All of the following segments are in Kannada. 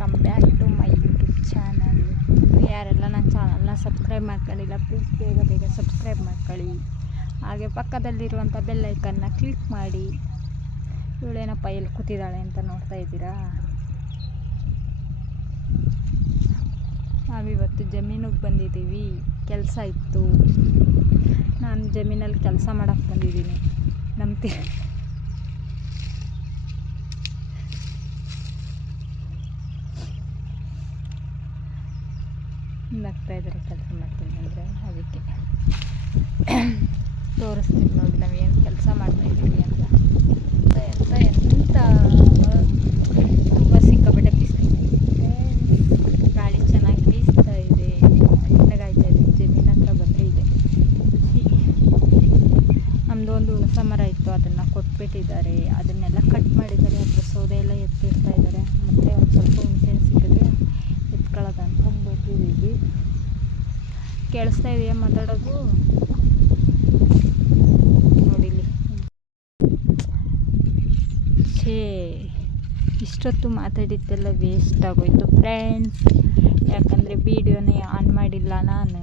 Welcome back to my YouTube channel ಯಾರೆಲ್ಲ ನನ್ನ ಚಾನಲ್ನ ಸಬ್ಸ್ಕ್ರೈಬ್ ಮಾಡ್ಕೊಂಡಿಲ್ಲ ಪ್ಲೀಸ್ ಬೇಗ ಬೇಗ ಸಬ್ಸ್ಕ್ರೈಬ್ ಮಾಡ್ಕೊಳ್ಳಿ. ಹಾಗೆ ಪಕ್ಕದಲ್ಲಿರುವಂಥ ಬೆಲ್ಲೈಕನ್ನ ಕ್ಲಿಕ್ ಮಾಡಿ. ಇವಳೇನಪ್ಪ ಎಲ್ಲಿ ಕೂತಿದ್ದಾಳೆ ಅಂತ ನೋಡ್ತಾ ಇದ್ದೀರಾ? ನಾವಿವತ್ತು ಜಮೀನಿಗೆ ಬಂದಿದ್ದೀವಿ, ಕೆಲಸ ಇತ್ತು. ನಾನು ಜಮೀನಲ್ಲಿ ಕೆಲಸ ಮಾಡೋಕ್ಕೆ ಬಂದಿದ್ದೀನಿ. ನಂಬ್ತೀರ ನಗ್ತಾ ಇದ್ದಾರೆ ಕೆಲಸ ಮಾಡ್ತೀನಿ ಅಂದರೆ ಅದಕ್ಕೆ. ತೋರಿಸ್ತೀನಿ ನೋಡಿ, ನಾವು ಏನು ಕೆಲಸ ಮಾಡ್ತಾಯಿದ್ದೀವಿ ಅಂತ. ಎಂತ ಎಂತ, ತುಂಬ ಸಿಕ್ಕಾಪಟ್ಟೆ ಬಿಸಿಲು. ಗಾಳಿ ಚೆನ್ನಾಗಿ ಬೀಸ್ತಾ ಇದೆ. ತಣ್ಣಗಾಯ್ತಾ ಇದೆ, ಜಮೀನ ಹತ್ರ ಬಂದೇ ಇದೆ. ನಮ್ಮದೊಂದು ನಮ್ಮದು ಹುಣಸ ಮರ ಇತ್ತು, ಅದನ್ನು ಕೊಟ್ಬಿಟ್ಟಿದ್ದಾರೆ. ಅದನ್ನೆಲ್ಲ ಕಟ್ ಮಾಡಿದ್ದಾರೆ, ಅದರ ಸೌದೆ ಎಲ್ಲ ಎತ್ತಿಡ್ತಾ ಇದ್ದಾರೆ ಮತ್ತು ಒಂದು ಸ್ವಲ್ಪ ಹುಣಸೆಹಣ್ಣು ಸಿಕ್ಕಿದ್ರೆ ಎತ್ಕೊಳ್ಳೋದಂತ ಬಂದಿದ್ದೀವಿ ಕೇಳಿಸ್ತಾ ಇದೆಯಾ ಮಾತಾಡೋದು? ನೋಡಿಲಿ ಛೇ, ಇಷ್ಟೊತ್ತು ಮಾತಾಡಿದ್ದೆಲ್ಲ ವೇಸ್ಟ್ ಆಗೋಯ್ತು ಫ್ರೆಂಡ್ಸ್ ಯಾಕಂದರೆ ವೀಡಿಯೋನೇ ಆನ್ ಮಾಡಿಲ್ಲ ನಾನು.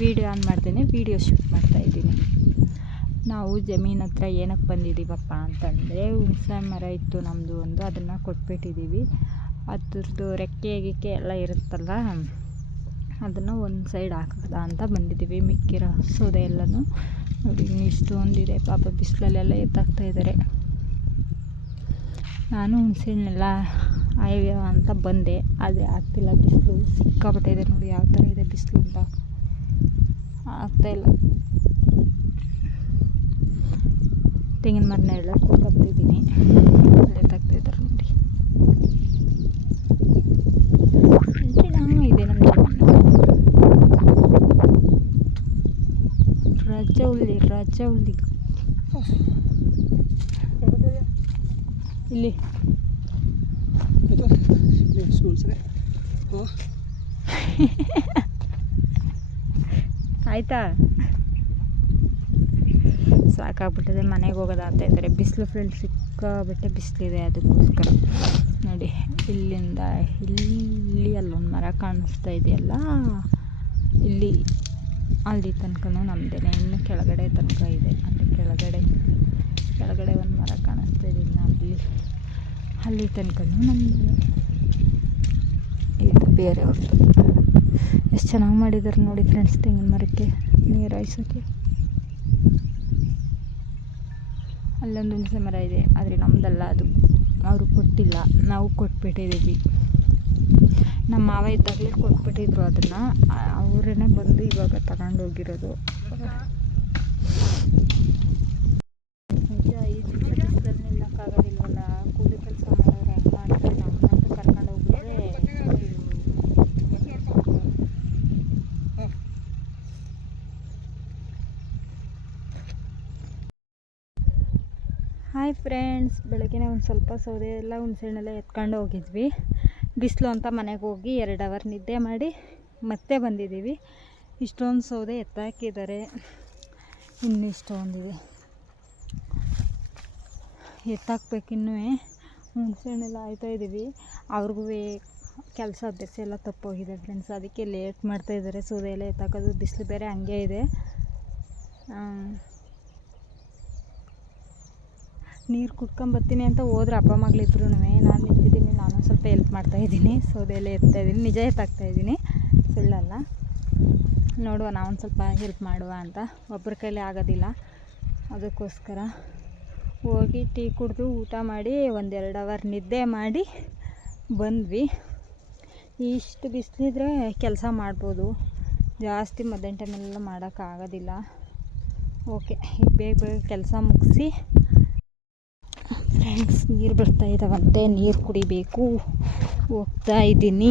ವೀಡಿಯೋ ಆನ್ ಮಾಡ್ದೇನೆ, ವೀಡಿಯೋ ಶೂಟ್ ಮಾಡ್ತಾಯಿದ್ದೀನಿ ನಾವು ಜಮೀನ್ ಹತ್ರ ಏನಕ್ಕೆ ಬಂದಿದ್ದೀವಪ್ಪ ಅಂತಂದರೆ ಹುಣಸೆ ಮರ ಇತ್ತು ನಮ್ಮದು ಒಂದು, ಅದನ್ನು ಕೊಟ್ಬಿಟ್ಟಿದ್ದೀವಿ. ಅದ್ರದ್ದು ರೆಕ್ಕೆ ಗಿಕ್ಕೆ ಎಲ್ಲ ಇರುತ್ತಲ್ಲ ಅದನ್ನು ಒಂದು ಸೈಡ್ ಹಾಕದ ಅಂತ ಬಂದಿದ್ದೀವಿ ಮಿಕ್ಕಿರೋ ಸೌದೆ ಎಲ್ಲನೂ. ನೋಡಿ ಇಷ್ಟೊಂದಿದೆ. ಪಾಪ ಬಿಸಿಲಲ್ಲೆಲ್ಲ ಎತ್ತಾಗ್ತಾ ಇದ್ದಾರೆ ನಾನು ಹುಣಸೆಹಣ್ಣೆಲ್ಲ ಆಯ್ಯ ಅಂತ ಬಂದೆ, ಆದ್ರೆ ಆಗ್ತಿಲ್ಲ. ಬಿಸಿಲು ಸಿಕ್ಕಾಪಟ್ಟೆ ಇದೆ ನೋಡಿ, ಯಾವ ಥರ ಇದೆ ಬಿಸಿಲು ಅಂತ. ಆಗ್ತಾಯಿಲ್ಲ ತೆಂಗಿನ ಮರನ ಎಲ್ಲ ಇದ್ದಾರೆ ನೋಡಿ ಇದೆ ನಮ್ಮ ರಜೌಲಿ ಇಲ್ಲಿ. ಆಯ್ತಾ? ಸಾಕಾಗ್ಬಿಟ್ಟಿದೆ, ಮನೆಗೆ ಹೋಗೋದು ಅಂತ ಇದ್ದಾರೆ ಬಿಸಿಲು ಫ್ರೆಂಡ್ ಸಿಕ್ಕಾಬಿಟ್ಟೆ ಬಿಸಿಲಿದೆ ಅದಕ್ಕೋಸ್ಕರ. ನೋಡಿ, ಇಲ್ಲಿಂದ ಇಲ್ಲಿ ಅಲ್ಲೊಂದು ಮರ ಕಾಣಿಸ್ತಾ ಇದೆಯಲ್ಲ? ಇಲ್ಲಿ ಅಲ್ಲಿ ತನಕನೂ ನಮ್ಮದೇನೆ ಇನ್ನು ಕೆಳಗಡೆ ತನಕ ಇದೆ. ಅಂದರೆ ಕೆಳಗಡೆ ಕೆಳಗಡೆ ಒಂದು ಮರ ಕಾಣಿಸ್ತಾ ಇದೆ. ಇನ್ನು ಅಲ್ಲಿ ಅಲ್ಲಿ ತನಕನೂ ನಮ್ಮದೇನೆ ಇದು ಬೇರೆಯವ್ರದ್ದು ಎಷ್ಟು ಚೆನ್ನಾಗಿ ಮಾಡಿದ್ದಾರೆ ನೋಡಿ ಫ್ರೆಂಡ್ಸ್ ತೆಂಗಿನ ಮರಕ್ಕೆ. ನೀರು ಹಾಯ್ಸೋಕ್ಕೆ ಅಲ್ಲೊಂದು ಹುಣಸೆ ಮರ ಇದೆ. ಆದರೆ ನಮ್ಮದಲ್ಲ ಅದು ಅವರು ಕೊಟ್ಟಿಲ್ಲ. ನಾವು ಕೊಟ್ಬಿಟ್ಟಿದ್ದೀವಿ. ನಮ್ಮ ಮಾವ ಇದ್ದಾಗಲೇ ಕೊಟ್ಬಿಟ್ಟಿದ್ರು ಅದನ್ನು. ಅವರೇ ಬಂದು ಇವಾಗ ತಗೊಂಡೋಗಿರೋದು. ನಿಜ ಈ ಬಿಸಿಲಲ್ಲಿ ನಿಲ್ಲಕ್ಕಾಗೋದಿಲ್ವಲ್ಲ? ಕೂಲಿ ಕೆಲಸ ಮಾಡೋರು ಹೆಂಗೆ ಮಾಡ್ತಾರೆ ನಮ್ಮನ್ನಂತೂ ಕರ್ಕೊಂಡು ಹೋಗ್ಬಿಟ್ರೆ ಹಾಯ್ ಫ್ರೆಂಡ್ಸ್ ಬೆಳಗ್ಗೆ ಒಂದು ಸ್ವಲ್ಪ ಸೌದೆ ಎಲ್ಲ ಹುಣಸೆಹಣ್ಣೆಲ್ಲ ಎತ್ಕೊಂಡು ಹೋಗಿದ್ವಿ. ಬಿಸಿಲು ಅಂತ ಮನೆಗೆ ಹೋಗಿ ಎರಡು ಅವರ್ ನಿದ್ದೆ ಮಾಡಿ ಮತ್ತೆ ಬಂದಿದ್ದೀವಿ. ಇಷ್ಟೊಂದು ಸೌದೆ ಎತ್ತಾಕಿದ್ದಾರೆ ಇನ್ನು. ಇಷ್ಟೊಂದಿದೆ ಎತ್ತಾಕ್ಬೇಕಿನ್ನೂ ಹುಣಸೆಹಣ್ಣೆಲ್ಲ ಆಯ್ತಾ ಇದ್ದೀವಿ. ಅವ್ರಿಗೂ ಕೆಲಸ ಅಭ್ಯಾಸ ಎಲ್ಲ ತಪ್ಪೋಗಿದೆ ಫ್ರೆಂಡ್ಸ್ ಅದಕ್ಕೆ ಲೇಟ್ ಮಾಡ್ತಾಯಿದ್ದಾರೆ ಸೌದೆ ಎಲ್ಲ ಎತ್ತಾಕೋದು ಬಿಸಿಲು ಬೇರೆ ಹಂಗೆ ಇದೆ. ನೀರು ಕುಡ್ಕೊಂಬರ್ತೀನಿ ಅಂತ ಹೋದ್ರೆ ಅಪ್ಪ ಮಗಳಿದ್ರು ನಾನು ನಾನು ಸ್ವಲ್ಪ ಹೆಲ್ಪ್ ಮಾಡ್ತಾಯಿದ್ದೀನಿ ಸೌದೆ ಎತ್ತಾ ಇದ್ದೀನಿ. ನಿಜ ಎತ್ತಾಗ್ತಾಯಿದ್ದೀನಿ ಸುಳ್ಳಲ್ಲ ನೋಡುವ ನಾವು ಸ್ವಲ್ಪ ಹೆಲ್ಪ್ ಮಾಡುವ ಅಂತ. ಒಬ್ಬರ ಕೈಲಿ ಆಗೋದಿಲ್ಲ. ಅದಕ್ಕೋಸ್ಕರ ಹೋಗಿ ಟೀ ಕುಡಿದು ಊಟ ಮಾಡಿ ಒಂದೆರಡು ಅವರ್ ನಿದ್ದೆ ಮಾಡಿ ಬಂದ್ವಿ. ಇಷ್ಟು ಬಿಸಿಲಿದ್ರೆ ಕೆಲಸ ಮಾಡ್ಬೋದು. ಜಾಸ್ತಿ ಮಧ್ಯಾಹ್ನ ಟೈಮೆಲ್ಲ ಮಾಡೋಕ್ಕಾಗೋದಿಲ್ಲ. ಓಕೆ ಈಗ ಬೇಗ ಬೇಗ ಕೆಲಸ ಮುಗಿಸಿ ಫ್ರೆಂಡ್ಸ್ ನೀರು ಬರ್ತಾ ಇದ್ದಾವಂತೆ ನೀರು ಕುಡಿಬೇಕು. ಹೋಗ್ತಾ ಇದ್ದೀನಿ.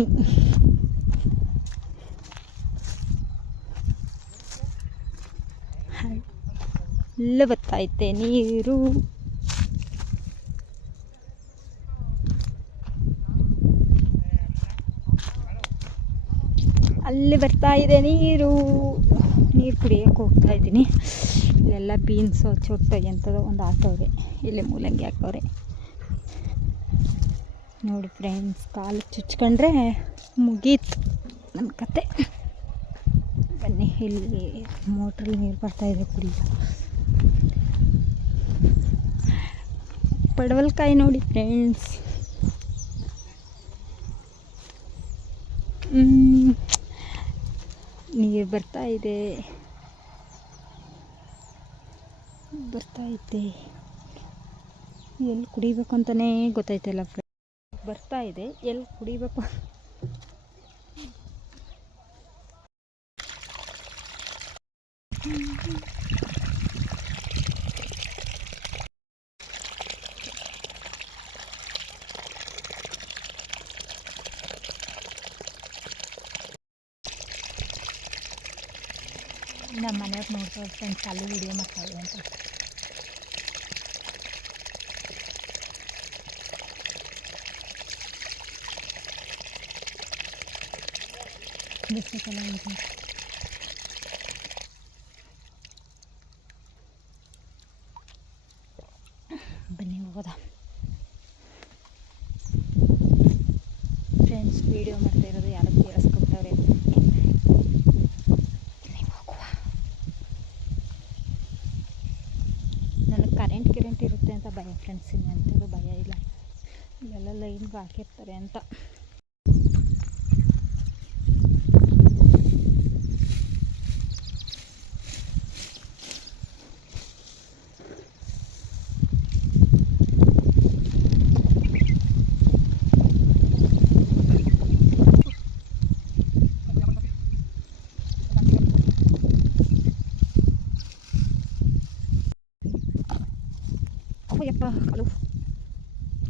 ಎಲ್ಲ ಬರ್ತೈತೆ ನೀರು. ಅಲ್ಲಿ ಬರ್ತಾ ಇದೆ ನೀರು. ನೀರು ಕುಡಿಯೋಕೆ ಹೋಗ್ತಾ ಇದ್ದೀನಿ. ಇಲ್ಲೆಲ್ಲ ಬೀನ್ಸು ಚೊಟ್ಟು ಎಂಥದೋ ಒಂದು ಹಾಕವ್ರೆ. ಇಲ್ಲಿ ಮೂಲಂಗಿ ಹಾಕವ್ರೆ. ನೋಡಿ ಫ್ರೆಂಡ್ಸ್ ಕಾಲು ಚುಚ್ಕೊಂಡ್ರೆ ಮುಗೀತು ನಮ್ಮ ಕತೆ. ಬನ್ನಿ, ಇಲ್ಲಿ ಮೋಟ್ರಲ್ಲಿ ನೀರು ಬರ್ತಾಯಿದೆ ಕುಡಿ ಪಡವಲ್ಕಾಯಿ ನೋಡಿ ಫ್ರೆಂಡ್ಸ್ ನೀರು ಬರ್ತಾ ಇದೆ. ಬರ್ತಾ ಇದೆ ಎಲ್ಲಿ ಕುಡಿಬೇಕು ಅಂತಲೇ ಗೊತ್ತಾಯ್ತಿಲ್ಲ ಫ್ರೆಂಡ್ ಬರ್ತಾ ಇದೆ ಎಲ್ಲಿ ಕುಡಿಬೇಕು ನಮ್ಮ ಮನೆಯವ್ರು ನೋಡ್ತಾರೆ ಫ್ರೆಂಡ್ಸ್ ಅಲ್ಲಿ ವೀಡಿಯೋ ಮಾಡ್ತಾವೆ ಅಂತ. ಬನ್ನಿ ಹೋಗೋದ. ಫ್ರೆಂಡ್ಸ್ ವಿಡಿಯೋ ಮಾಡ್ತಾ ಇರೋದು ಯಾರು ಫ್ರೆಂಡ್ಸ್ ಇನ್ನಂತೂ ಭಯ ಇಲ್ಲ. ಇಲ್ಲೆಲ್ಲ ಲೈನ್ಗೆ ಹಾಕಿರ್ತಾರೆ ಅಂತ.